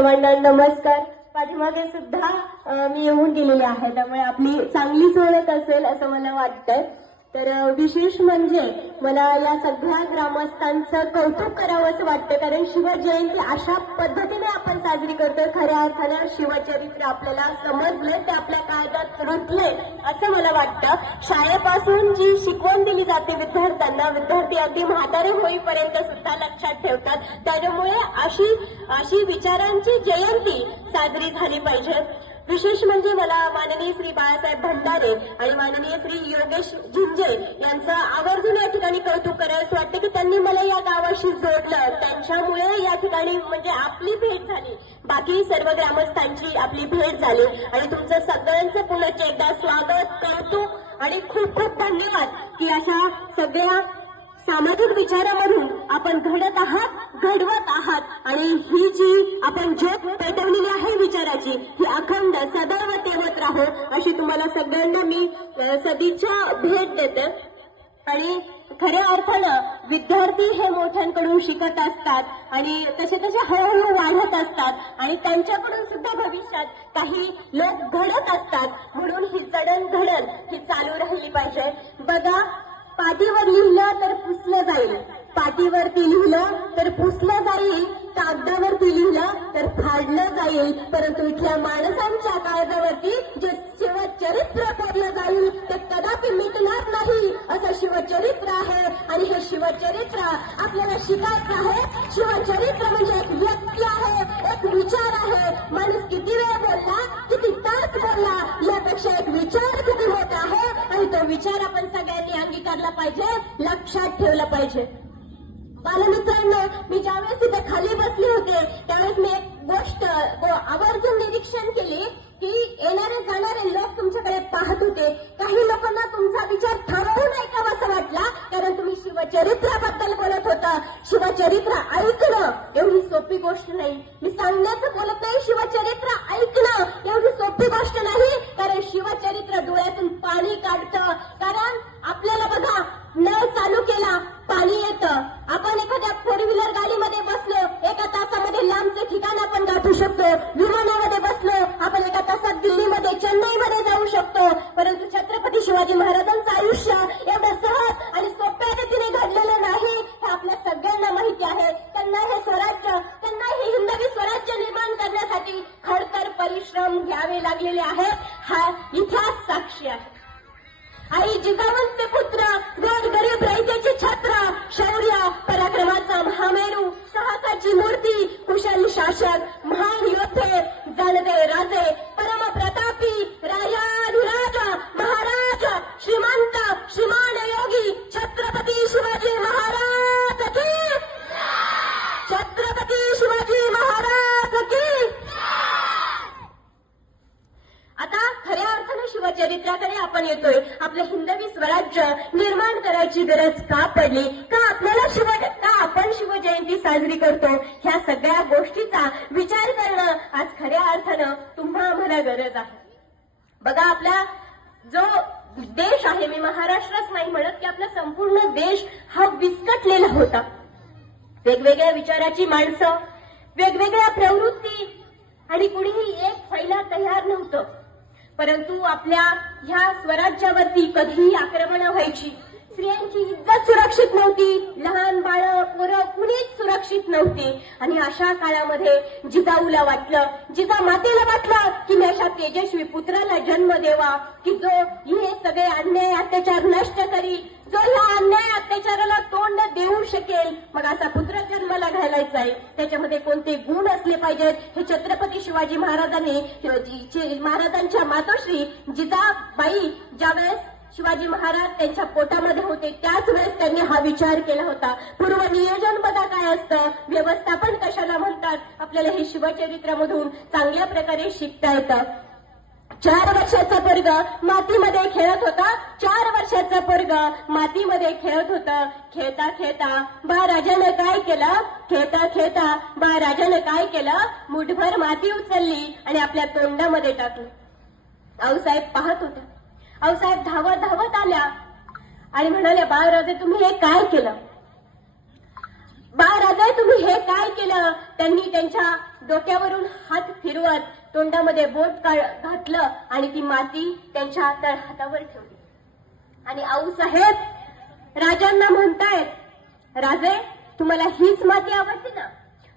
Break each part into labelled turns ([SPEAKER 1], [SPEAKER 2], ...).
[SPEAKER 1] सर्वांना नमस्कार. पाठीमागे सुद्धा मी येऊन गेलेले आहे. त्यामुळे आपली चांगलीच ओळख असेल असं मला वाटतंय. तर विशेष म्हणजे मला या सगळ्या ग्रामस्थांचं कौतुक करावं असं वाटतं. कारण शिवजयंती अशा पद्धतीने आपण साजरी करतो खऱ्या अर्थानं शिवचरित्र आपल्याला समजलंय ते आपल्या कायद्यात रुतलंय असं मला वाटतं. शाळेपासून जी शिकवण दिली जाते विद्यार्थ्यांना विद्यार्थी अगदी म्हातारे होईपर्यंत सुद्धा लक्षात ठेवतात. त्याच्यामुळे अशी अशी विचारांची जयंती साजरी झाली पाहिजे. विशेष म्हणजे मला माननीय श्री बाळासाहेब भंडारे आणि माननीय श्री योगेश झुंजे यांचं आवर्जून या ठिकाणी कौतुक करायचं वाटतं की त्यांनी मला या गावाशी जोडलं. त्यांच्यामुळे या ठिकाणी म्हणजे आपली भेट झाली. बाकी सर्व ग्रामस्थांची आपली भेट झाली. आणि तुमचं सगळ्यांचं पुन्हा एकदा स्वागत कौतुक आणि खूप खूप धन्यवाद की अशा सगळ्या सामाजिक विचारामधून आपण घडत आहात घडवत आहात. आणि ही जी आपण ज्योत पेटवलेली आहे विचाराची ही अखंड सदैव तेवत राहो अशी तुम्हाला सगळ्यांना मी सदिच्छा भेट देते. आणि खऱ्या अर्थानं विद्यार्थी हे मोठ्यांकडून शिकत असतात आणि तसे तसे हळूहळू वाढत असतात आणि त्यांच्याकडून सुद्धा भविष्यात काही लोक घडत असतात. म्हणून ही जडण घडण ही चालू राहिली पाहिजे. बघा पाठीवर लिहिलं तर पुसलं जाईल. पाठीवरती लिहिलं तर पुसलं जाईल. कागदावरती लिहिलं तर फाडलं जाईल. परंतु इथल्या माणसांच्या कागदावरती जे शिवचरित्र कोरलं जाईल ते कदापि मिटणार नाही. असं शिवचरित्र आहे. आणि हे शिवचरित्र आपल्याला शिकायचं आहे. शिवचरित्र म्हणजे एक व्यक्ती आहे एक विचार आहे माणूस किती वेळ बोलला किती तास बोलला यापेक्षा एक विचार किती मोठा आहे आणि तो विचार आपण सगळ्यांनी अंगीकारला पाहिजे लक्षात ठेवलं पाहिजे. बालमित्रांनो मी ज्यावेळेस तिथे खाली बसले होते त्यावेळेस मी एक गोष्ट आवर्जून निरीक्षण केली की येणारे जाणारे लोक तुमच्याकडे पाहत होते. काही लोकांना तुमचा विचार थांबवून ऐकावा असं वाटला? कारण तुम्ही शिवचरित्राबद्दल बोलत होता. शिवचरित्र ऐकणं एवढी सोपी गोष्ट नाही. मी सांगण्याचं बोलत नाही शिवचरित्र ऐकणं एवढी सोपी गोष्ट नाही कारण शिवचरित्र डोळ्यातून पाणी काढतं कारण आपल्याला बघा नळ चालू केला पाणी येतं आपण एखाद्या फोर व्हीलर गाडीमध्ये बसलो एका तासामध्ये लांबचे ठिकाण आपण गाठू शकतो विमानामध्ये बसलो आपण एका तासात दिल्लीमध्ये चेन्नईमध्ये जाऊ शकतो परंतु छत्रपती शिवाजी आयुष्य एवढं सहज आणि सोप्या रीतीने घडलेलं नाही हे आपल्या सगळ्यांना माहिती आहे. त्यांना हे स्वराज्य त्यांना हे हिंदवी स्वराज्य निर्माण करण्यासाठी खडतर परिश्रम घ्यावे लागलेले आहेत हा इतिहास साक्षी आहे. आई जिजाऊंचे पुत्र गोर गरीब रयतेचे छत्र शौर्य पराक्रमाचा महामेरू साहसाची मूर्ती कुशल शासक महान योद्धे जनते राजे परम प्रतापी राजाधिराज महाराज श्रीमंत श्रीमान योगी छत्रपती शिवाजी महाराज की छत्रपती शिवाजी महाराज की आता खऱ्या चरित्राकडे आपण येतोय. आपलं हिंदवी स्वराज्य निर्माण करायची गरज का पडली? का आपल्याला शिव का आपण शिवजयंती साजरी करतो? ह्या सगळ्या गोष्टीचा विचार करणं आज खऱ्या अर्थानं तुम्हा आम्हाला गरज आहे. बघा आपला जो देश आहे मी महाराष्ट्रच नाही म्हणत की आपला संपूर्ण देश हा विस्कटलेला होता. वेगवेगळ्या विचाराची माणसं वेगवेगळ्या प्रवृत्ती आणि कुणीही एक फैला तयार नव्हतं. परंतु आपल्या ह्या स्वराज्यावरती कधीही आक्रमण व्हायची. स्त्रियांची इज्जत सुरक्षित नव्हती. लहान बाळ पोरं कुणीच सुरक्षित नव्हती. आणि अशा काळामध्ये जिजाऊला वाटलं जिजा मातेला वाटलं की मी अशा तेजस्वी पुत्राला जन्म देवा की जो हे सगळे अन्याय अत्याचार नष्ट करी जो ह्या अन्याय अत्याचाराला तोंड देऊ शकेल मग असा पुत्र जन्माला घालायचा आहे. त्याच्यामध्ये कोणते गुण असले पाहिजेत? हे छत्रपती शिवाजी महाराजांनी महाराजांच्या मातोश्री जिजाबाई ज्यावेळेस शिवाजी महाराज त्यांच्या पोटामध्ये होते त्याच वेळेस त्यांनी हा विचार केला होता. पूर्व नियोजन बघा काय असतं. व्यवस्थापन कशाला म्हणतात? आपल्याला हे शिवचरित्रामधून चांगल्या प्रकारे शिकता येतं. चार वर्षाचा पोरग मातीमध्ये खेळत होता. चार वर्षाचा पोरग मातीमध्ये खेळत होता. खेळता खेळता बा राजानं काय केलं? खेळता खेळता बा राजानं काय केलं? मुठभर माती उचलली आणि आपल्या तोंडामध्ये टाकली. आऊसाहेब पाहत होते. आऊसाहेब धावत धावत आल्या आणि म्हणाल्या बाळराजे तुम्ही हे काय केलं? बाळराजे तुम्ही हे काय केलं? त्यांनी त्यांच्या डोक्यावरून हात फिरवत तोंडामध्ये बोट घातलं आणि ती माती त्यांच्या तळहातावर ठेवली. आणि आऊ साहेब राजांना म्हणतायत राजे तुम्हाला हीच माती आवडते ना?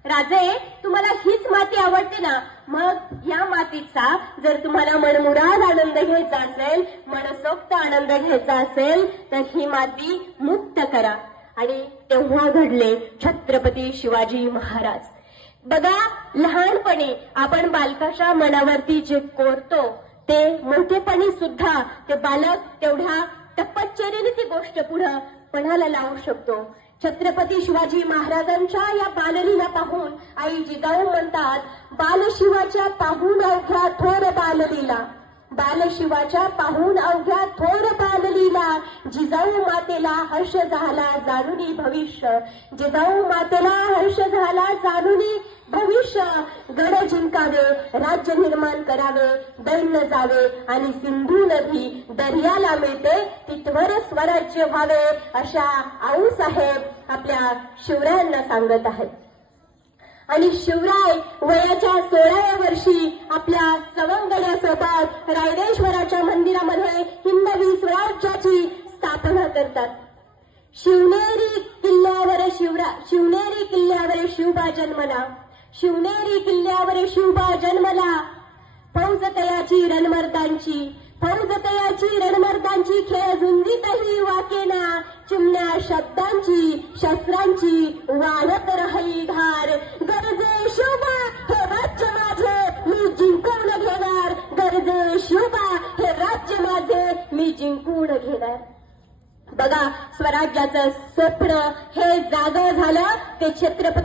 [SPEAKER 1] राजे तुम्हाला हीच माती आवडते ना? मग या मातीचा जर तुम्हाला मनमुराद आनंद घ्यायचा असेल मनसोक्त आनंद घ्यायचा असेल तर ही माती मुक्त करा. आणि तेव्हा घडले छत्रपती शिवाजी महाराज. बघा लहानपणी आपण बालकाच्या मनावरती जे कोरतो ते मोठेपणी सुद्धा ते बालक तेवढ्या तपश्चर्याने ती गोष्ट पुढं पणाला लावू शकतो. छत्रपती शिवाजी महाराजांच्या या बाललीला पाहून आई जिजाऊ म्हणतात बालशिवाच्या पाहून अवघ्या थोर बाललीला. बालशिवाच्या पाहून अवघ्या थोर बाललीला जिजाऊ मातेला हर्ष झाला जाणूनी भविष्य. जिजाऊ मातेला हर्ष झाला जाणूनी भविष्य. गड जिंकावे राज्य निर्माण करावे दैन्य जावे आणि सिंधू नदी दर्याला मिळते तिथवर स्वराज्य व्हावे अशा आऊसाहेब आपल्या शिवरायांना सांगत आहेत. आणि शिवराय वयाच्या सोळाव्या वर्षी आपल्या सवंगड्यासोबत रायरेश्वराच्या मंदिरामध्ये हिंदवी स्वराज्याची स्थापना करतात. शिवनेरी किल्ल्यावर शिवरा शिवनेरी किल्ल्यावर शिवबा जन्मला. शिवनेरी किल्ल्यावर शिवबा जन्मला. फौज तयाची रणमर्दांची हरजतयाची रणमर्दांची खेळ झुंजीतही वाकेना. चुमण्या शब्दांची शस्त्रांची वाढत राही धार गरजे शोभा हे राज्य माझे मी जिंकून घेणार. गरजे शोभा हे राज्य माझे मी जिंकून घेणार. बघा स्वराज्याचं स्वप्न हे जाग झालं ते छत्रपती